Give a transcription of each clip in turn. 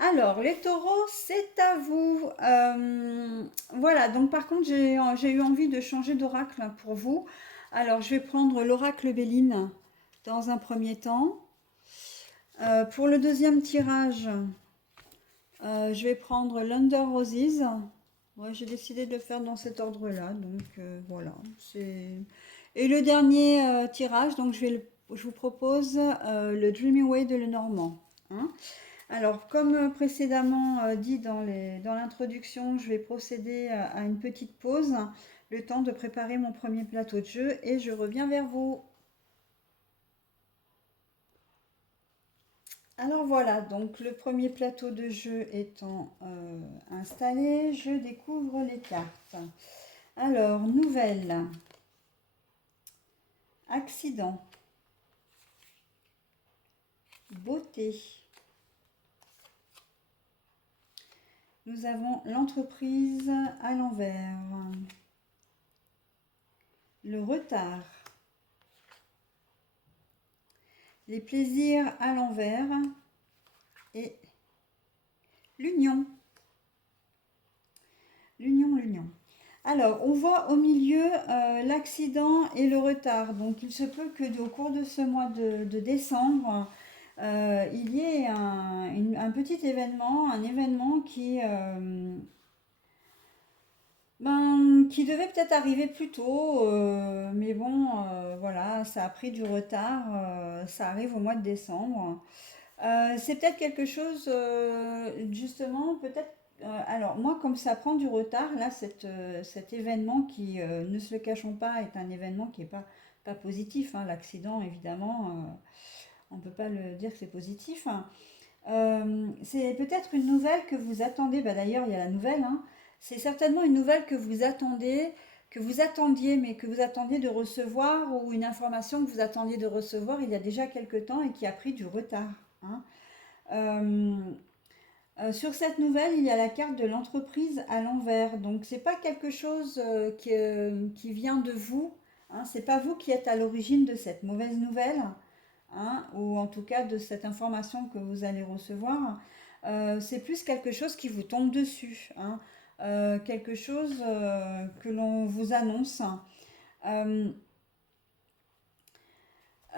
Alors, les taureaux, c'est à vous. Voilà, donc par contre, j'ai eu envie de changer d'oracle pour vous. Alors, je vais prendre l'oracle Béline dans un premier temps. Pour le deuxième tirage, je vais prendre l'Under Roses. Ouais, j'ai décidé de le faire dans cet ordre-là, donc voilà. Et le dernier tirage, donc je vous propose le Dreamy Way de Lenormand. Hein. Alors, comme précédemment dit dans l'introduction, je vais procéder à une petite pause, le temps de préparer mon premier plateau de jeu, et je reviens vers vous. Alors voilà, donc le premier plateau de jeu étant installé, je découvre les cartes. Alors, nouvelle, accident, beauté. Nous avons l'entreprise à l'envers, le retard, les plaisirs à l'envers et l'union. L'union. Alors, on voit au milieu l'accident et le retard. Donc, il se peut que au cours de ce mois de décembre, il y ait un petit événement, un événement qui devait peut-être arriver plus tôt, mais bon, voilà, ça a pris du retard, ça arrive au mois de décembre. C'est peut-être quelque chose, justement, peut-être. Alors, moi, comme ça prend du retard, là, cet événement qui, ne se le cachons pas, est un événement qui n'est pas positif. Hein. L'accident, évidemment, on ne peut pas le dire que c'est positif. Hein. C'est peut-être une nouvelle que vous attendez. Bah, d'ailleurs, il y a la nouvelle. Hein. C'est certainement une nouvelle que vous attendez, que vous attendiez, mais que vous attendiez de recevoir, ou une information que vous attendiez de recevoir il y a déjà quelque temps et qui a pris du retard. Hein. Euh, sur cette nouvelle, il y a la carte de l'entreprise à l'envers. Donc, c'est pas quelque chose qui vient de vous. Hein, c'est pas vous qui êtes à l'origine de cette mauvaise nouvelle, hein, ou en tout cas de cette information que vous allez recevoir. C'est plus quelque chose qui vous tombe dessus. Hein, quelque chose que l'on vous annonce.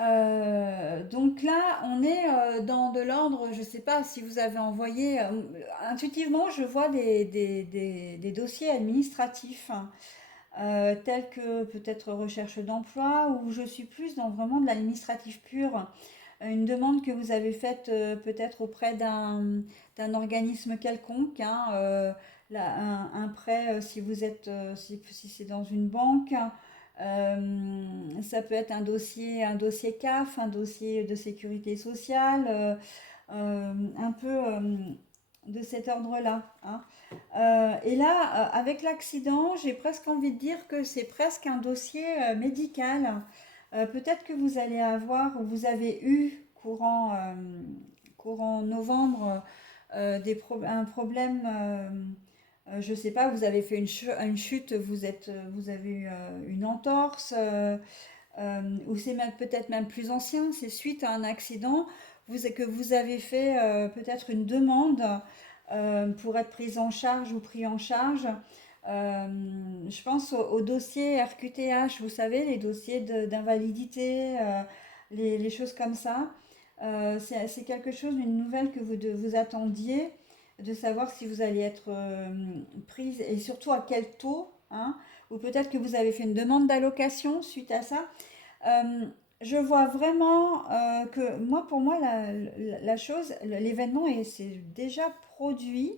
Euh, donc là, on est dans de l'ordre, je ne sais pas si vous avez envoyé, intuitivement, je vois des dossiers administratifs, hein, tels que peut-être recherche d'emploi, ou je suis plus dans vraiment de l'administratif pur. Une demande que vous avez faite peut-être auprès d'un organisme quelconque, hein, un prêt si vous êtes, si c'est dans une banque. Ça peut être un dossier CAF, un dossier de sécurité sociale, un peu de cet ordre-là. Hein. Et là, avec l'accident, j'ai presque envie de dire que c'est presque un dossier médical. Peut-être que vous allez avoir, ou vous avez eu courant novembre, un problème. Je ne sais pas, vous avez fait une chute, vous avez eu une entorse, ou c'est même peut-être même plus ancien, c'est suite à un accident que vous avez fait peut-être une demande pour être prise en charge ou pris en charge. Je pense au dossier RQTH, vous savez, les dossiers d'invalidité, les choses comme ça. C'est quelque chose, une nouvelle que vous attendiez, de savoir si vous allez être prise et surtout à quel taux. Hein, ou peut-être que vous avez fait une demande d'allocation suite à ça. Euh, je vois vraiment que moi, pour moi, la chose, l'événement c'est déjà produit.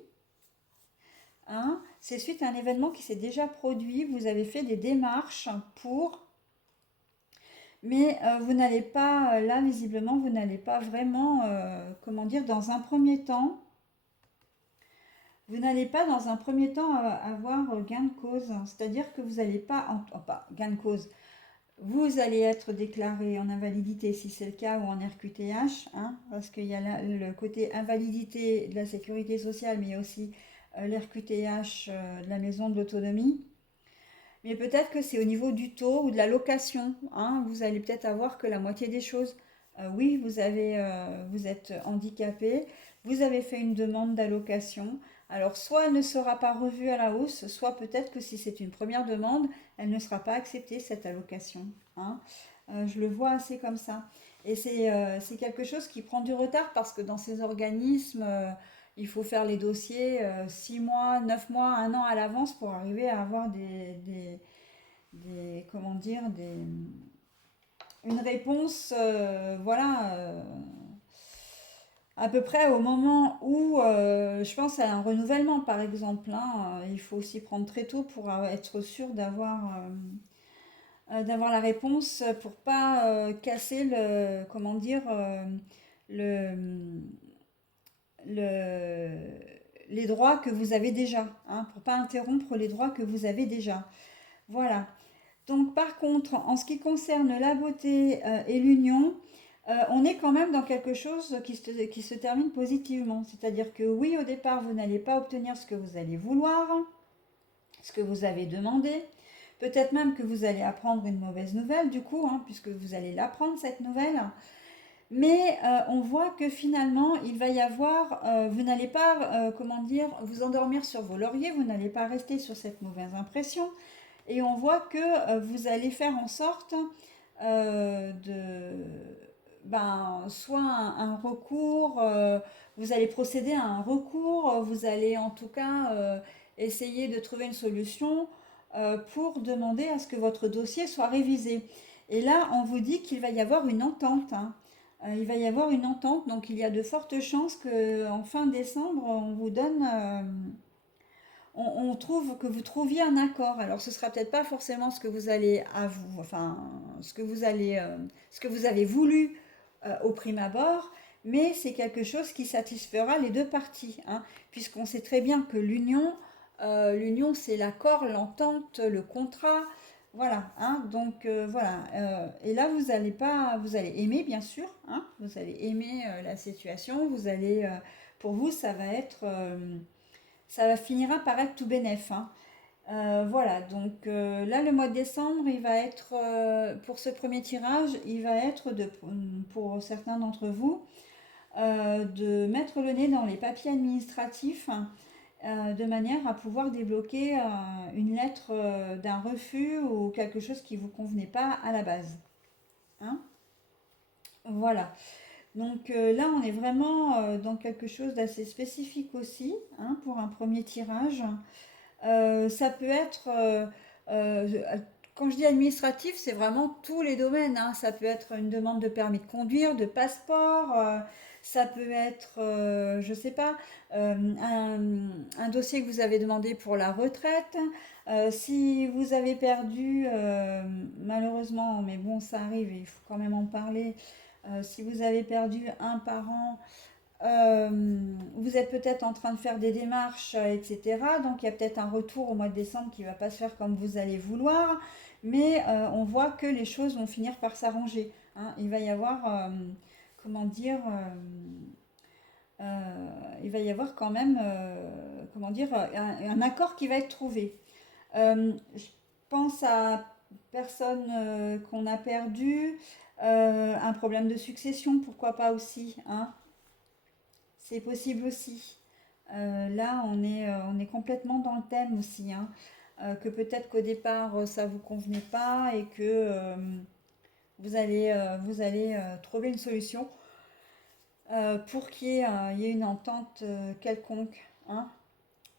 Hein, c'est suite à un événement qui s'est déjà produit. Vous avez fait des démarches pour, mais vous n'allez pas, là, visiblement, vous n'allez pas vraiment, comment dire, dans un premier temps, vous n'allez pas dans un premier temps avoir gain de cause. C'est-à-dire que vous n'allez pas, pas gain de cause. Vous allez être déclaré en invalidité si c'est le cas ou en RQTH, hein, parce qu'il y a le côté invalidité de la sécurité sociale, mais il y a aussi l'RQTH de la maison de l'autonomie. Mais peut-être que c'est au niveau du taux ou de la location. Hein, vous allez peut-être avoir que la moitié des choses. Oui, vous êtes handicapé. vous avez fait une demande d'allocation. Alors, soit elle ne sera pas revue à la hausse, soit peut-être que si c'est une première demande, elle ne sera pas acceptée, cette allocation. Hein. Je le vois assez comme ça. Et c'est quelque chose qui prend du retard parce que dans ces organismes, il faut faire les dossiers 6 mois, 9 mois, 1 an à l'avance pour arriver à avoir comment dire, une réponse, voilà, à peu près au moment où je pense à un renouvellement, par exemple. Hein, il faut aussi prendre très tôt pour être sûr d'avoir la réponse pour pas casser comment dire, le, le, les droits que vous avez déjà, hein, pour pas interrompre les droits que vous avez déjà. Voilà. Donc par contre, en ce qui concerne la beauté et l'union, on est quand même dans quelque chose qui se termine positivement. C'est-à-dire que oui, au départ, vous n'allez pas obtenir ce que vous allez vouloir, ce que vous avez demandé. Peut-être même que vous allez apprendre une mauvaise nouvelle, du coup, hein, puisque vous allez l'apprendre, cette nouvelle. Mais on voit que finalement, il va y avoir, vous n'allez pas, comment dire, vous endormir sur vos lauriers, vous n'allez pas rester sur cette mauvaise impression. Et on voit que vous allez faire en sorte de, ben, soit un recours, vous allez procéder à un recours, vous allez en tout cas essayer de trouver une solution pour demander à ce que votre dossier soit révisé. Et là, on vous dit qu'il va y avoir une entente. Hein. Il va y avoir une entente, donc il y a de fortes chances qu'en fin décembre, on vous donne, on trouve que vous trouviez un accord. Alors ce sera peut-être pas forcément ce que vous allez enfin ce que vous avez voulu au prime abord, mais c'est quelque chose qui satisfera les deux parties, hein, puisqu'on sait très bien que l'union c'est l'accord, l'entente, le contrat. Voilà, hein, donc voilà. Et là, vous allez aimer, bien sûr, hein, vous allez aimer la situation, pour vous, ça va finira par être tout bénef. Hein. Voilà, donc là, le mois de décembre, il va être, pour ce premier tirage, il va être, pour certains d'entre vous, de mettre le nez dans les papiers administratifs de manière à pouvoir débloquer une lettre d'un refus ou quelque chose qui ne vous convenait pas à la base. Hein. Voilà. Donc là, on est vraiment dans quelque chose d'assez spécifique aussi, hein, pour un premier tirage. Ça peut être, euh, quand je dis administratif, c'est vraiment tous les domaines. Hein. Ça peut être une demande de permis de conduire, de passeport. Ça peut être, je sais pas, un dossier que vous avez demandé pour la retraite. Si vous avez perdu, malheureusement, mais bon, ça arrive, il faut quand même en parler. Si vous avez perdu un parent, vous êtes peut-être en train de faire des démarches, etc. Donc il y a peut-être un retour au mois de décembre qui ne va pas se faire comme vous allez vouloir, mais on voit que les choses vont finir par s'arranger. Hein. Il va y avoir, comment dire, il va y avoir quand même, comment dire, un accord qui va être trouvé. Je pense à personne qu'on a perdu, un problème de succession, pourquoi pas aussi, hein. C'est possible aussi. Là, on est complètement dans le thème aussi, hein. Que peut-être qu'au départ, ça vous convenait pas et que vous allez trouver une solution pour il y ait une entente quelconque, hein.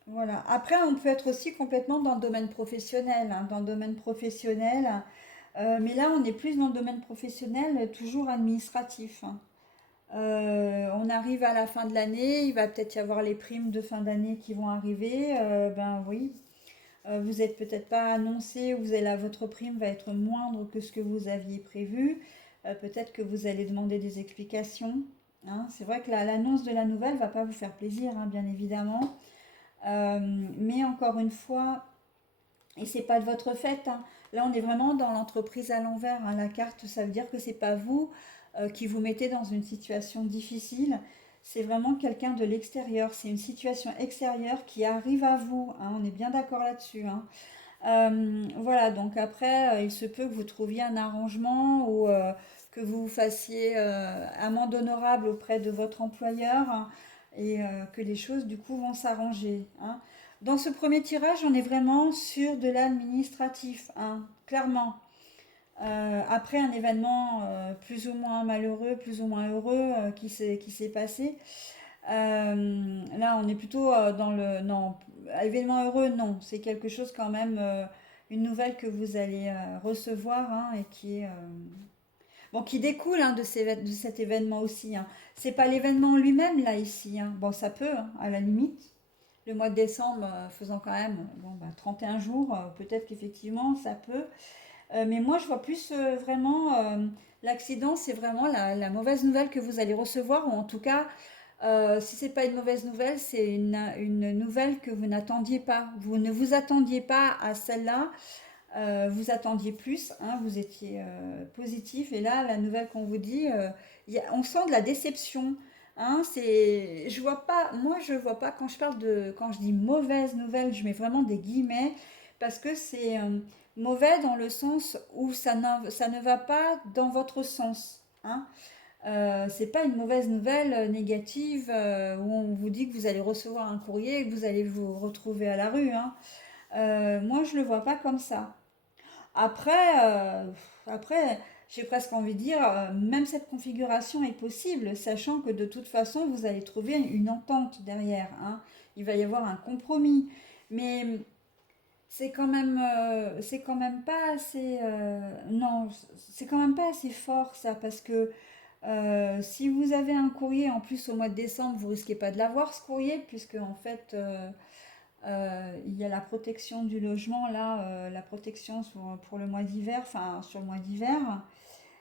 Voilà. Après, on peut être aussi complètement dans le domaine professionnel, hein, dans le domaine professionnel, mais là, on est plus dans le domaine professionnel, toujours administratif. Hein. On arrive à la fin de l'année, il va peut-être y avoir les primes de fin d'année qui vont arriver. Ben oui, vous n'êtes peut-être pas annoncé, votre prime va être moindre que ce que vous aviez prévu. Peut-être que vous allez demander des explications. Hein. C'est vrai que l'annonce de la nouvelle ne va pas vous faire plaisir, hein, bien évidemment. Euh, mais encore une fois, et c'est pas de votre fait. Hein. Là, on est vraiment dans l'entreprise à l'envers. Hein. La carte, ça veut dire que c'est pas vous qui vous mettez dans une situation difficile. C'est vraiment quelqu'un de l'extérieur. C'est une situation extérieure qui arrive à vous. Hein. On est bien d'accord là-dessus. Hein. Voilà, donc après, il se peut que vous trouviez un arrangement ou que vous fassiez amende honorable auprès de votre employeur. Hein. et que les choses du coup vont s'arranger, hein. Dans ce premier tirage, on est vraiment sur de l'administratif, hein, clairement. Après un événement plus ou moins malheureux, plus ou moins heureux qui s'est passé, là on est plutôt dans le... Non, événement heureux, non. C'est quelque chose quand même, une nouvelle que vous allez recevoir, hein, et qui est... bon, qui découle, hein, de cet événement aussi, hein. C'est pas l'événement en lui-même là ici, hein. Bon, ça peut, hein, à la limite. Le mois de décembre faisant quand même bon, bah, 31 jours, peut-être qu'effectivement ça peut. Mais moi, je vois plus vraiment l'accident, c'est vraiment la mauvaise nouvelle que vous allez recevoir, ou en tout cas, si c'est pas une mauvaise nouvelle, c'est une nouvelle que vous n'attendiez pas. Vous ne vous attendiez pas à celle-là, vous attendiez plus, hein, vous étiez positif, et là, la nouvelle qu'on vous dit, on sent de la déception. Hein, je vois pas, moi je vois pas quand je dis mauvaise nouvelle, je mets vraiment des guillemets parce que c'est mauvais dans le sens où ça ne va pas dans votre sens. Hein. C'est pas une mauvaise nouvelle négative où on vous dit que vous allez recevoir un courrier et que vous allez vous retrouver à la rue. Hein. Moi je le vois pas comme ça. Après, après, j'ai presque envie de dire, même cette configuration est possible, sachant que de toute façon, vous allez trouver une entente derrière, hein. Il va y avoir un compromis. Mais c'est quand même pas assez, non, c'est quand même pas assez fort ça, parce que si vous avez un courrier en plus au mois de décembre, vous risquez pas de l'avoir ce courrier, puisque en fait, il y a la protection du logement, là, la protection pour le mois d'hiver, enfin sur le mois d'hiver.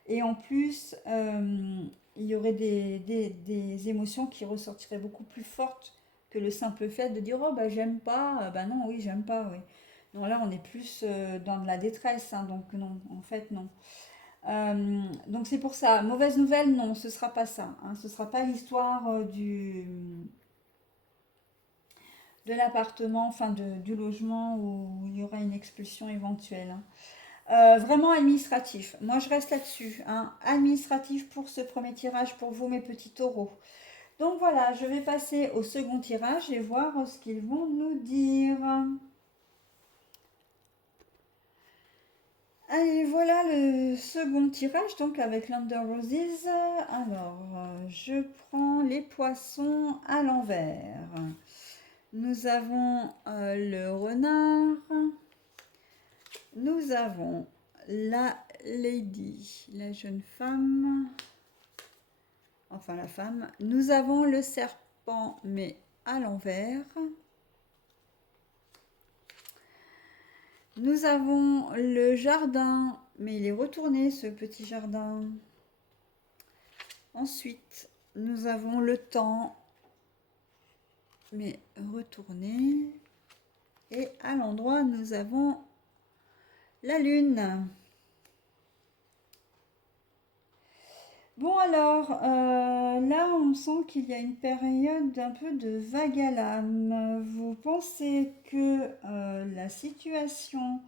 Et en plus, il y aurait des émotions qui ressortiraient beaucoup plus fortes que le simple fait de dire oh bah j'aime pas, bah non, oui, j'aime pas, oui. Non, là on est plus dans de la détresse, hein, donc non, en fait non. Donc c'est pour ça, mauvaise nouvelle, non, ce sera pas ça, hein, ce sera pas l'histoire de l'appartement, enfin du logement où il y aura une expulsion éventuelle, hein. Vraiment administratif. Moi, je reste là-dessus, hein. Administratif pour ce premier tirage pour vous, mes petits taureaux. Donc voilà, je vais passer au second tirage et voir ce qu'ils vont nous dire. Allez, voilà le second tirage, donc avec l'Under Roses. Alors, je prends les poissons à l'envers. Nous avons le renard. Nous avons la lady, la jeune femme, enfin la femme. Nous avons le serpent, mais à l'envers. Nous avons le jardin, mais il est retourné, ce petit jardin. Ensuite, nous avons le temps, mais retourné. Et à l'endroit, nous avons la lune. Bon alors, là on sent qu'il y a une période un peu de vague à l'âme. Vous pensez que la situation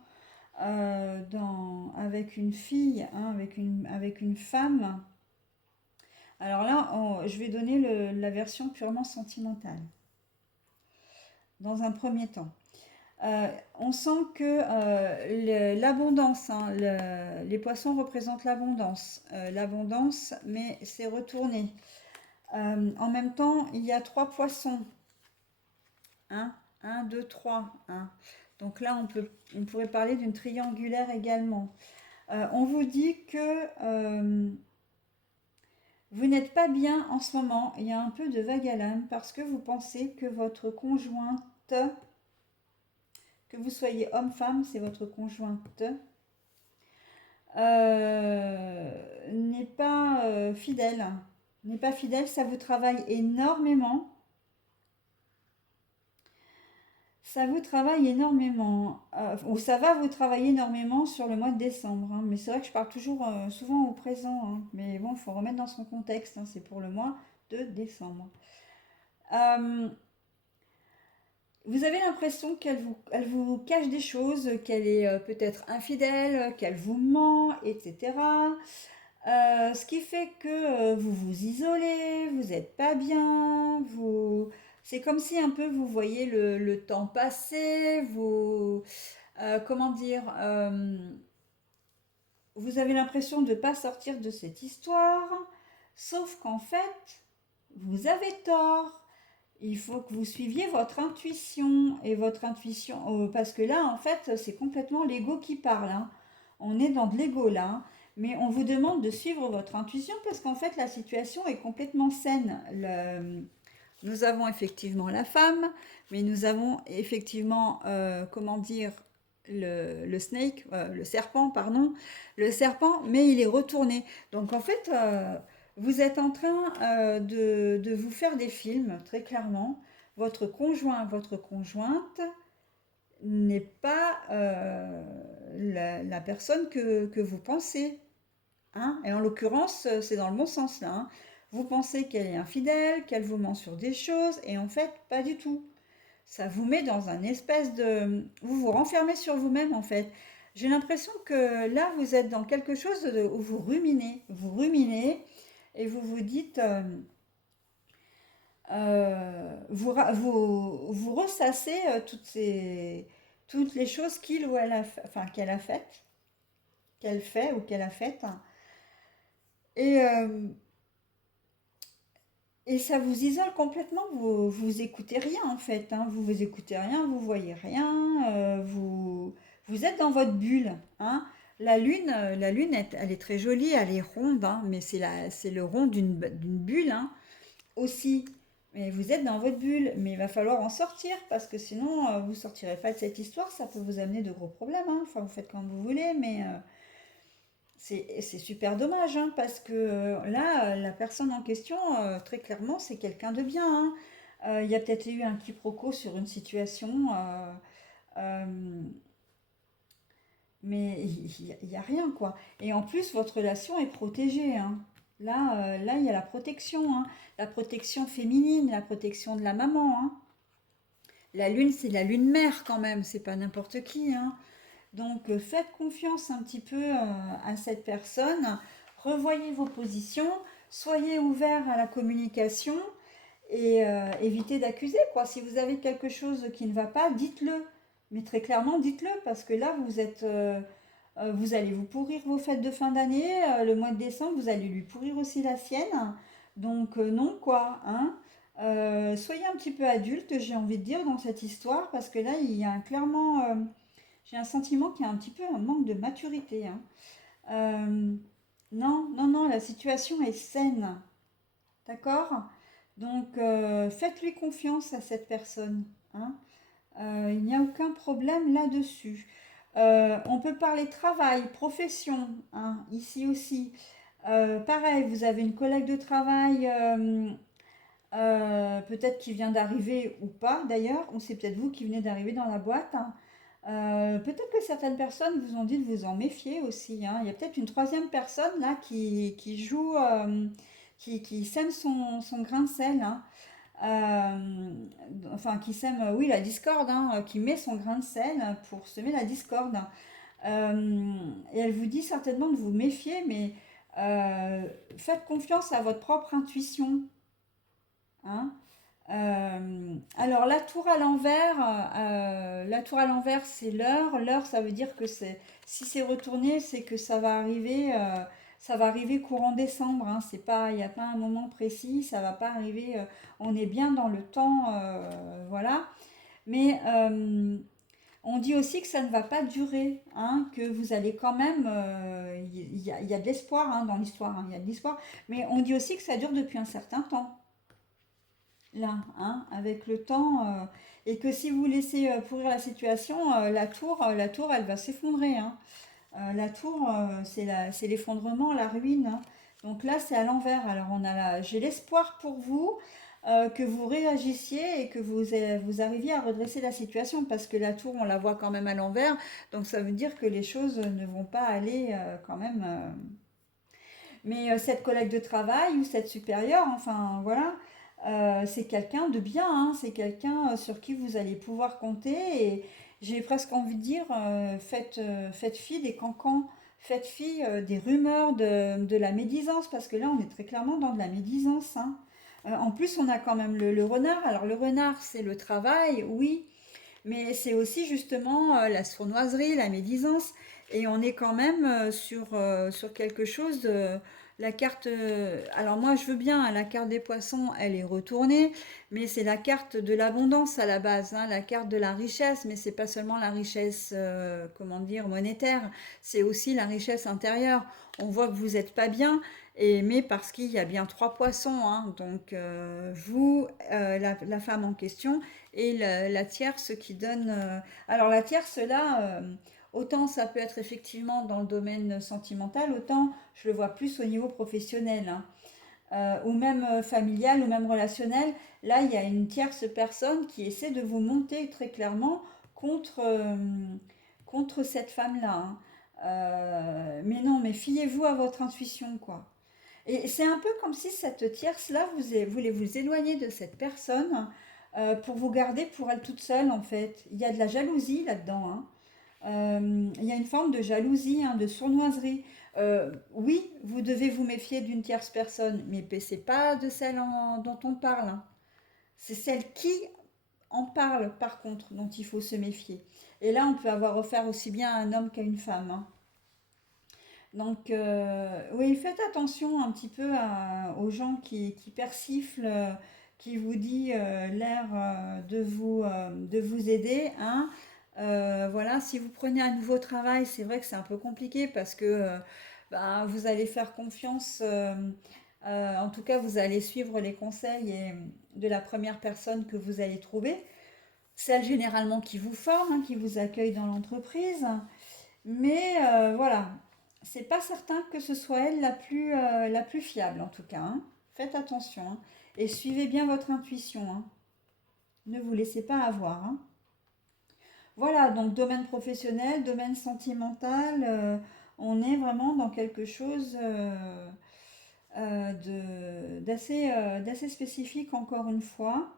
avec une fille, hein, avec une femme, alors là je vais donner la version purement sentimentale, dans un premier temps. On sent que l'abondance, hein, les poissons représentent l'abondance, mais c'est retourné. En même temps, il y a 3 poissons. 1, 1, 2, 3. Donc là, on pourrait parler d'une triangulaire également. On vous dit que vous n'êtes pas bien en ce moment. Il y a un peu de vague à l'âme parce que vous pensez que votre conjointe, que vous soyez homme-femme, c'est votre conjointe, n'est pas fidèle. N'est pas fidèle, ça vous travaille énormément. Ça vous travaille énormément, ou ça va vous travailler énormément sur le mois de décembre, hein. Mais c'est vrai que je parle toujours souvent au présent, hein. Mais bon, il faut remettre dans son contexte, hein. C'est pour le mois de décembre. Euh, Vous avez l'impression elle vous cache des choses, qu'elle est peut-être infidèle, qu'elle vous ment, etc. Ce qui fait que vous vous isolez, vous n'êtes pas bien, c'est comme si un peu vous voyez le temps passer, comment dire, vous avez l'impression de ne pas sortir de cette histoire, sauf qu'en fait, vous avez tort. Il faut que vous suiviez votre intuition et votre intuition, parce que là, en fait, c'est complètement l'ego qui parle, hein. On est dans de l'ego là, hein. Mais on vous demande de suivre votre intuition parce qu'en fait, la situation est complètement saine. Nous avons effectivement la femme, mais nous avons effectivement, comment dire, le snake, le serpent, pardon, le serpent, mais il est retourné. Donc en fait, vous êtes en train de vous faire des films, très clairement. Votre conjoint, votre conjointe n'est pas la personne que vous pensez, hein. Et en l'occurrence, c'est dans le bon sens là, hein. Vous pensez qu'elle est infidèle, qu'elle vous ment sur des choses, et en fait, pas du tout. Ça vous met dans un espèce de... Vous vous renfermez sur vous-même en fait. J'ai l'impression que là, vous êtes dans quelque chose où vous ruminez, et vous vous dites, vous ressassez toutes les choses qu'il ou elle a, enfin, qu'elle a faites, qu'elle fait ou qu'elle a faites. Et, et ça vous isole complètement, vous écoutez rien en fait, hein. Vous écoutez rien, vous voyez rien, vous êtes dans votre bulle, hein. La lune elle est très jolie, elle est ronde, hein, mais c'est le rond d'une bulle, hein, aussi. Mais vous êtes dans votre bulle, mais il va falloir en sortir parce que sinon vous sortirez pas de cette histoire, ça peut vous amener de gros problèmes, hein. Enfin, vous faites comme vous voulez, mais c'est super dommage, hein, parce que là, la personne en question, très clairement, c'est quelqu'un de bien, hein. Il y a peut-être eu un quiproquo sur une situation, euh, mais il y a rien, quoi. Et en plus, votre relation est protégée, hein. Là, il y a la protection, hein. La protection féminine, la protection de la maman, hein. La lune, c'est la lune mère quand même, c'est pas n'importe qui, hein. Donc faites confiance un petit peu à cette personne, revoyez vos positions, soyez ouvert à la communication et évitez d'accuser, quoi. Si vous avez quelque chose qui ne va pas, dites-le. Mais très clairement, dites-le parce que là, vous allez vous pourrir vos fêtes de fin d'année. Le mois de décembre, vous allez lui pourrir aussi la sienne. Donc non, quoi, hein. Soyez un petit peu adulte, j'ai envie de dire, dans cette histoire parce que là, il y a clairement... j'ai un sentiment qu'il y a un petit peu un manque de maturité, hein. Euh, non, non, non, la situation est saine, d'accord? Donc, faites-lui confiance à cette personne, hein. Il n'y a aucun problème là-dessus. On peut parler travail, profession, hein, ici aussi. Pareil, vous avez une collègue de travail, peut-être qui vient d'arriver ou pas d'ailleurs, ou c'est peut-être vous qui venez d'arriver dans la boîte, hein. Peut-être que certaines personnes vous ont dit de vous en méfier aussi, hein. Il y a peut-être une troisième personne là qui joue, qui sème son grain de sel, hein. Enfin, qui sème, oui, la discorde, hein, qui met son grain de sel pour semer la discorde. Et elle vous dit certainement de vous méfier, mais faites confiance à votre propre intuition, hein. Alors la tour à l'envers, c'est l'heure. L'heure, ça veut dire que si c'est retourné, c'est que ça va arriver courant décembre, hein. C'est pas, il n'y a pas un moment précis, ça va pas arriver. On est bien dans le temps, voilà. Mais on dit aussi que ça ne va pas durer, hein, que vous allez quand même, il y a de l'espoir, hein, dans l'histoire, hein, il y a de l'espoir. Mais on dit aussi que ça dure depuis un certain temps là, hein, avec le temps, et que si vous laissez pourrir la situation, la tour, elle va s'effondrer, hein. La tour, c'est l'effondrement, la ruine, hein. Donc là, c'est à l'envers. Alors j'ai l'espoir pour vous que vous réagissiez et que vous arriviez à redresser la situation, parce que la tour, on la voit quand même à l'envers, donc ça veut dire que les choses ne vont pas aller quand même. Mais cette collègue de travail ou cette supérieure, enfin voilà, c'est quelqu'un de bien, hein, c'est quelqu'un sur qui vous allez pouvoir compter. Et j'ai presque envie de dire, faites fi des cancans, faites fi des rumeurs de la médisance, parce que là, on est très clairement dans de la médisance, hein. En plus, on a quand même le renard. Alors, le renard, c'est le travail, oui, mais c'est aussi justement la sournoiserie, la médisance. Et on est quand même sur quelque chose de... La carte... alors moi, je veux bien, hein, la carte des poissons, elle est retournée, mais c'est la carte de l'abondance à la base, hein, la carte de la richesse, mais c'est pas seulement la richesse, comment dire, monétaire, c'est aussi la richesse intérieure. On voit que vous n'êtes pas bien, mais parce qu'il y a bien trois poissons, hein, donc vous, la femme en question, et la tierce qui donne... alors la tierce là, autant ça peut être effectivement dans le domaine sentimental, autant je le vois plus au niveau professionnel, hein. Ou même familial, ou même relationnel. Là, il y a une tierce personne qui essaie de vous monter très clairement contre, contre cette femme-là, hein. Mais non, mais fiez-vous à votre intuition, quoi. Et c'est un peu comme si cette tierce-là voulait vous éloigner de cette personne pour vous garder pour elle toute seule, en fait. Il y a de la jalousie là-dedans, hein. Il y a une forme de jalousie, hein, de sournoiserie. Oui, vous devez vous méfier d'une tierce personne, mais c'est pas de celle dont on parle, hein. C'est celle qui en parle, par contre, dont il faut se méfier. Et là, on peut avoir affaire aussi bien à un homme qu'à une femme, hein. Donc, oui, faites attention un petit peu aux gens qui persiflent, qui vous dit l'air de vous aider, hein. Voilà, si vous prenez un nouveau travail, c'est vrai que c'est un peu compliqué parce que ben, vous allez faire confiance, en tout cas, vous allez suivre les conseils de la première personne que vous allez trouver, celle généralement qui vous forme, hein, qui vous accueille dans l'entreprise. Mais voilà, c'est pas certain que ce soit elle la plus fiable en tout cas, hein. Faites attention, hein. Et suivez bien votre intuition, hein. Ne vous laissez pas avoir, hein. Voilà, donc domaine professionnel, domaine sentimental, on est vraiment dans quelque chose d'assez spécifique encore une fois.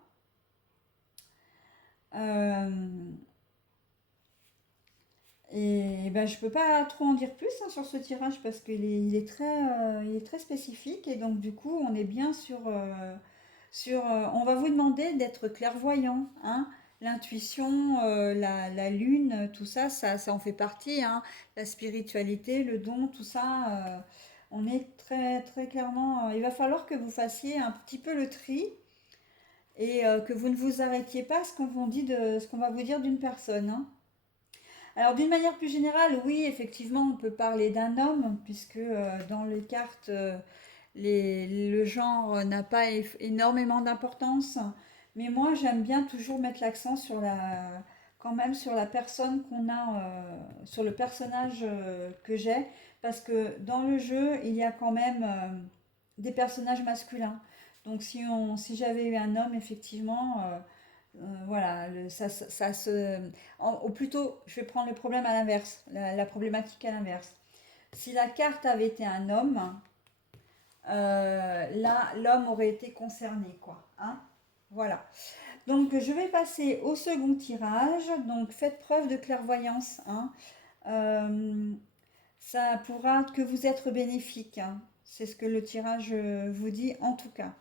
Euh, Et ben, je peux pas trop en dire plus, hein, sur ce tirage parce il est très spécifique et donc du coup on est bien on va vous demander d'être clairvoyant, hein. L'intuition, la lune, tout ça, ça en fait partie, hein. La spiritualité, le don, tout ça, on est très très clairement. Il va falloir que vous fassiez un petit peu le tri et que vous ne vous arrêtiez pas à ce qu'on va vous dire d'une personne, hein. Alors d'une manière plus générale, oui, effectivement, on peut parler d'un homme, puisque dans les cartes, le genre n'a pas énormément d'importance. Mais moi, j'aime bien toujours mettre l'accent quand même sur la personne qu'on a, sur le personnage que j'ai, parce que dans le jeu, il y a quand même des personnages masculins. Donc si j'avais eu un homme, effectivement, voilà, ou plutôt, je vais prendre le problème à l'inverse, la problématique à l'inverse. Si la carte avait été un homme, là, l'homme aurait été concerné, quoi, hein. Voilà. Donc, je vais passer au second tirage. Donc, faites preuve de clairvoyance, hein. Euh, Ça pourra que vous être bénéfique, hein. C'est ce que le tirage vous dit, en tout cas.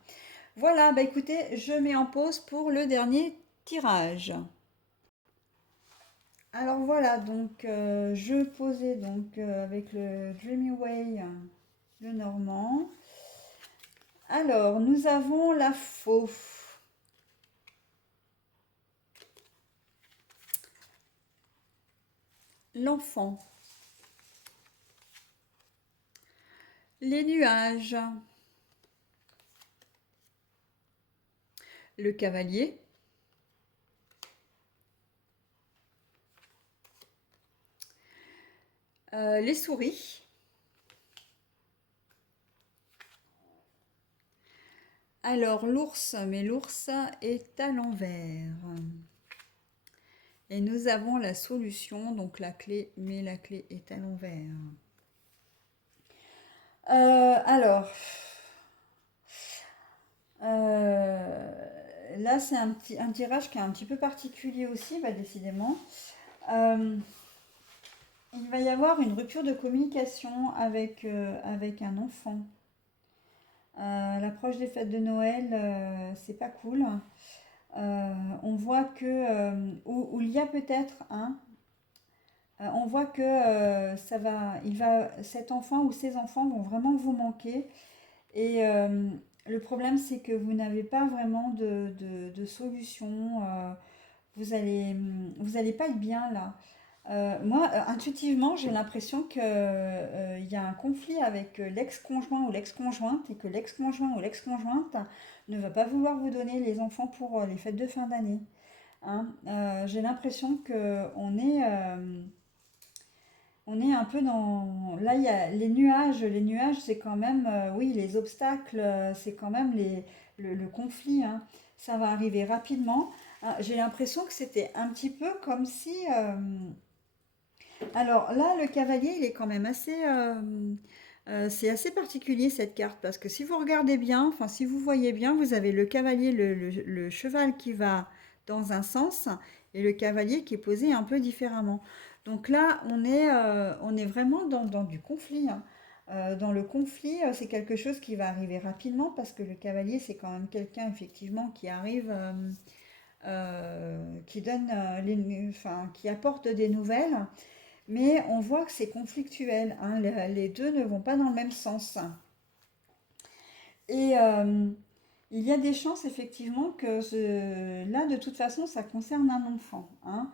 Voilà, bah écoutez, je mets en pause pour le dernier tirage. Alors voilà, donc je posais donc avec le Dreamy Way, le normand. Alors, nous avons la faux, l'enfant, les nuages, le cavalier, les souris. Alors, l'ours, mais l'ours est à l'envers. Et nous avons la solution, donc la clé, mais la clé est à l'envers. Alors, là c'est un tirage qui est un petit peu particulier aussi, bah, décidément. Euh, il va y avoir une rupture de communication avec un enfant. L'approche des fêtes de Noël, c'est pas cool. On voit que, où il y a peut-être on voit que cet enfant ou ces enfants vont vraiment vous manquer. Et le problème, c'est que vous n'avez pas vraiment de solution. Vous allez pas être bien là. Moi, intuitivement, j'ai l'impression que, il y a un conflit avec l'ex-conjoint ou l'ex-conjointe et que l'ex-conjoint ou l'ex-conjointe ne va pas vouloir vous donner les enfants pour les fêtes de fin d'année. Hein. J'ai l'impression que on est un peu dans... Là, il y a les nuages. Les nuages, c'est quand même, oui, les obstacles, c'est quand même le conflit. Hein. Ça va arriver rapidement. J'ai l'impression que c'était un petit peu comme si... Alors là, le cavalier, il est quand même c'est assez particulier cette carte parce que si vous regardez bien, enfin si vous voyez bien, vous avez le cavalier, le cheval qui va dans un sens et le cavalier qui est posé un peu différemment. Donc là, on est vraiment dans du conflit. Hein. Dans le conflit, c'est quelque chose qui va arriver rapidement parce que le cavalier, c'est quand même quelqu'un effectivement qui arrive, qui donne enfin, qui apporte des nouvelles. Mais on voit que c'est conflictuel, hein, les deux ne vont pas dans le même sens. Et il y a des chances effectivement que là, de toute façon, ça concerne un enfant. Hein.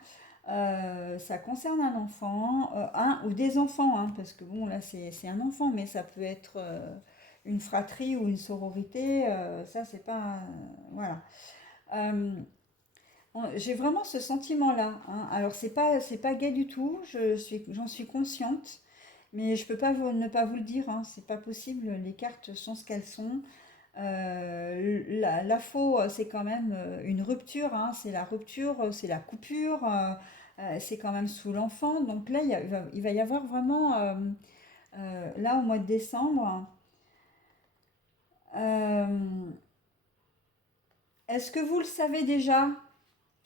Ça concerne un enfant, un ou des enfants, hein, parce que bon, là, c'est un enfant, mais ça peut être une fratrie ou une sororité, ça, c'est pas... voilà. Euh, j'ai vraiment ce sentiment-là. Hein. Alors, c'est pas gai du tout, j'en suis consciente, mais je peux pas ne pas vous le dire. Hein. C'est pas possible. Les cartes sont ce qu'elles sont. La faux, c'est quand même une rupture. Hein. C'est la rupture, c'est la coupure. C'est quand même sous l'enfant. Donc là, il va y avoir vraiment, là, au mois de décembre, euh, est-ce que vous le savez déjà?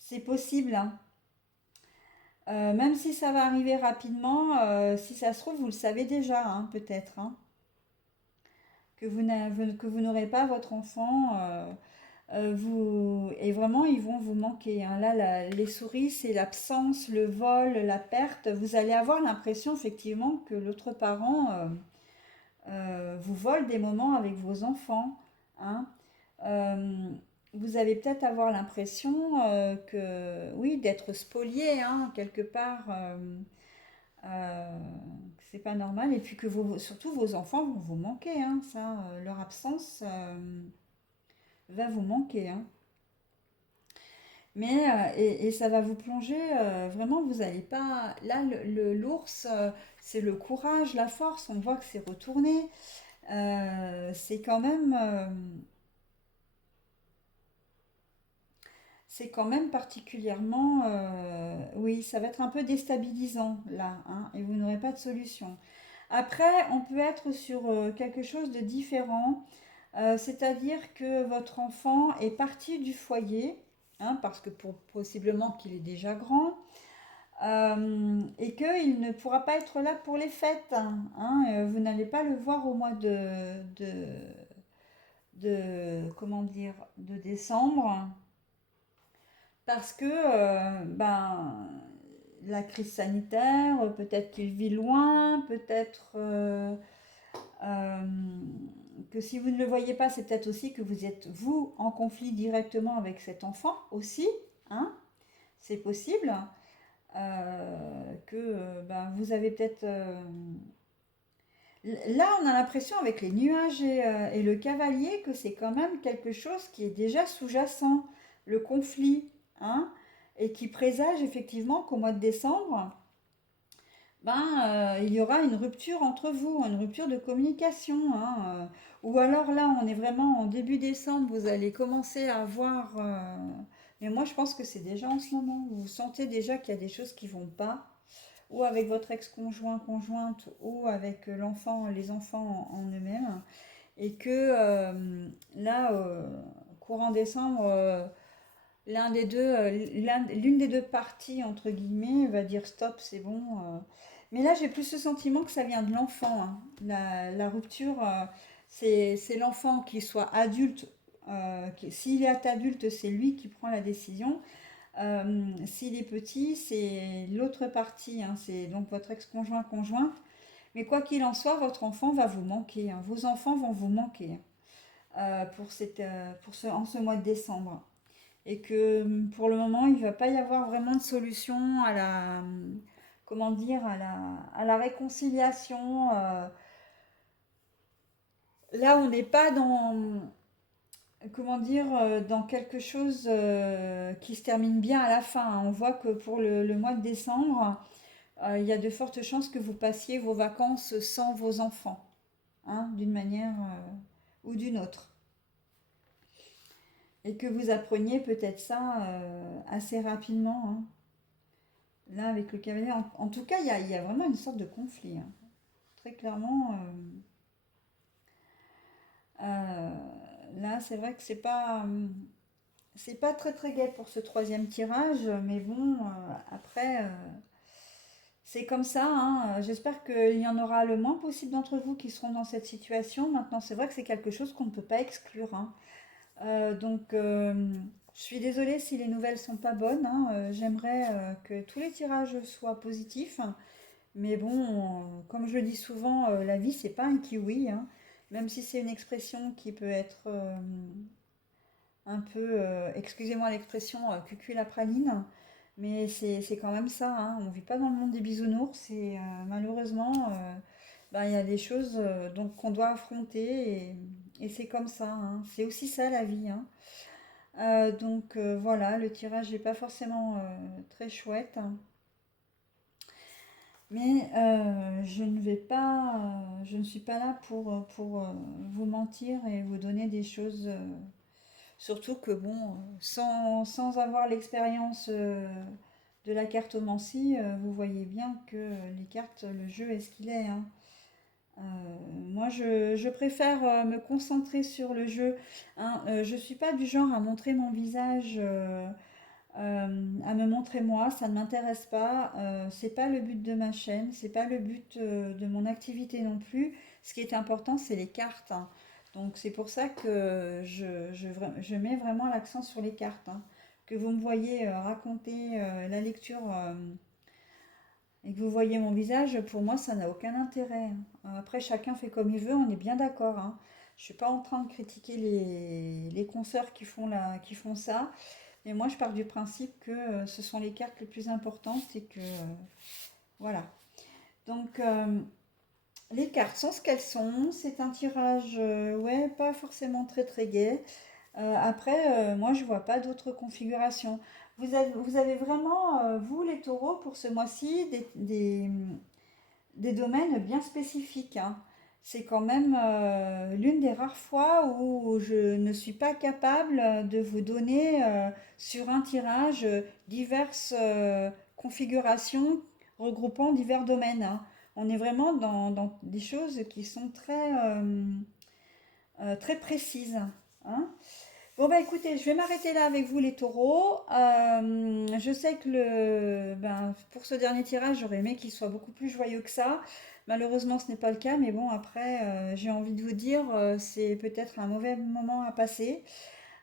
C'est possible. Hein. Même si ça va arriver rapidement, si ça se trouve, vous le savez déjà, hein, peut-être, hein, que vous n'aurez pas votre enfant, et vraiment, ils vont vous manquer. Hein. Là, les souris, c'est l'absence, le vol, la perte. Vous allez avoir l'impression, effectivement, que l'autre parent vous vole des moments avec vos enfants. Hein. Euh, Vous allez peut-être avoir l'impression que, oui, d'être spolié, hein, quelque part. C'est pas normal. Et puis que surtout vos enfants vont vous manquer, hein, ça, leur absence va vous manquer. Hein. Mais et ça va vous plonger vraiment. Vous n'allez pas. Là, l'ours, c'est le courage, la force. On voit que c'est retourné. C'est quand même particulièrement. Oui, ça va être un peu déstabilisant là, hein, et vous n'aurez pas de solution. Après, on peut être sur quelque chose de différent, c'est-à-dire que votre enfant est parti du foyer, hein, parce que possiblement qu'il est déjà grand, et qu'il ne pourra pas être là pour les fêtes. Hein, vous n'allez pas le voir au mois comment dire, de décembre, parce que la crise sanitaire, peut-être qu'il vit loin, peut-être euh, que si vous ne le voyez pas, c'est peut-être aussi que vous êtes, vous, en conflit directement avec cet enfant aussi. Hein, c'est possible que vous avez peut-être... Là, on a l'impression avec les nuages et le cavalier que c'est quand même quelque chose qui est déjà sous-jacent, le conflit, hein, et qui présage effectivement qu'au mois de décembre, il y aura une rupture entre vous, une rupture de communication. Hein, ou alors là, on est vraiment en début décembre, vous allez commencer à voir... mais moi, je pense que c'est déjà en ce moment, vous sentez déjà qu'il y a des choses qui vont pas, ou avec votre ex-conjoint, conjointe, ou avec l'enfant, les enfants en eux-mêmes, et que là, courant décembre, l'une des deux parties, entre guillemets, va dire stop, c'est bon. Mais là, j'ai plus le sentiment que ça vient de l'enfant, hein. La rupture, c'est l'enfant qui soit adulte. S'il est adulte, c'est lui qui prend la décision. S'il est petit, c'est l'autre partie, hein, c'est donc votre ex-conjoint, conjointe. Mais quoi qu'il en soit, votre enfant va vous manquer, hein. Vos enfants vont vous manquer en ce mois de décembre. Et que pour le moment, il ne va pas y avoir vraiment de solution comment dire, à la réconciliation. Là, on n'est pas comment dire, dans quelque chose qui se termine bien à la fin, hein. On voit que pour le mois de décembre, il y a de fortes chances que vous passiez vos vacances sans vos enfants, hein, d'une manière ou d'une autre. Et que vous appreniez peut-être ça assez rapidement, hein. Là, avec le cavalier, en tout cas, il y a vraiment une sorte de conflit, hein. Très clairement, euh, là, c'est vrai que c'est pas très très gai pour ce troisième tirage, mais bon, après, c'est comme ça, hein. J'espère qu'il y en aura le moins possible d'entre vous qui seront dans cette situation. Maintenant, c'est vrai que c'est quelque chose qu'on ne peut pas exclure, hein. Donc, je suis désolée si les nouvelles sont pas bonnes, hein. J'aimerais que tous les tirages soient positifs. Mais bon, comme je le dis souvent, la vie, c'est pas un kiwi, hein. Même si c'est une expression qui peut être un peu, excusez-moi l'expression, cucul la praline, mais c'est quand même ça, hein. On vit pas dans le monde des bisounours et malheureusement, ben, il y a des choses donc qu'on doit affronter et c'est comme ça, hein. C'est aussi ça la vie, hein. Donc voilà, le tirage n'est pas forcément très chouette, hein. Mais je ne suis pas là pour vous mentir et vous donner des choses. Surtout que bon, sans avoir l'expérience de la cartomancie, vous voyez bien que les cartes, le jeu est ce qu'il est, hein. Euh, Moi, je préfère me concentrer sur le jeu, hein. Je ne suis pas du genre à montrer mon visage. À me montrer moi, ça ne m'intéresse pas. C'est pas le but de ma chaîne, c'est pas le but de mon activité non plus. Ce qui est important, c'est les cartes, hein. Donc c'est pour ça que je mets vraiment l'accent sur les cartes, hein. Que vous me voyez raconter la lecture et que vous voyez mon visage, pour moi, ça n'a aucun intérêt, hein. Après, chacun fait comme il veut, on est bien d'accord, hein. Je suis pas en train de critiquer les consoeurs qui font ça. Et moi, je pars du principe que ce sont les cartes les plus importantes et que voilà. Donc, les cartes sont ce qu'elles sont. C'est un tirage, ouais, pas forcément très très gai. Après, moi, je vois pas d'autres configurations. Vous avez vraiment, vous, les taureaux, pour ce mois-ci, des domaines bien spécifiques, hein. C'est quand même l'une des rares fois où je ne suis pas capable de vous donner sur un tirage diverses configurations regroupant divers domaines, hein. On est vraiment dans des choses qui sont très précises, hein. Bon bah écoutez, je vais m'arrêter là avec vous les taureaux. Je sais que pour ce dernier tirage, j'aurais aimé qu'il soit beaucoup plus joyeux que ça. Malheureusement, ce n'est pas le cas, mais bon, après, j'ai envie de vous dire, c'est peut-être un mauvais moment à passer.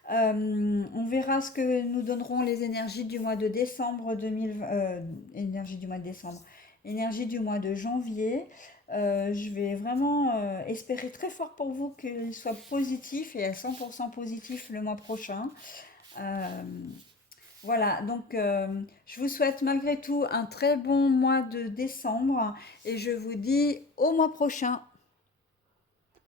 On verra ce que nous donneront les énergies du mois de décembre 2020, énergie du mois de décembre, énergie du mois de janvier. Je vais vraiment espérer très fort pour vous qu'il soit positif et à 100% positif le mois prochain. Euh, voilà, donc je vous souhaite malgré tout un très bon mois de décembre et je vous dis au mois prochain.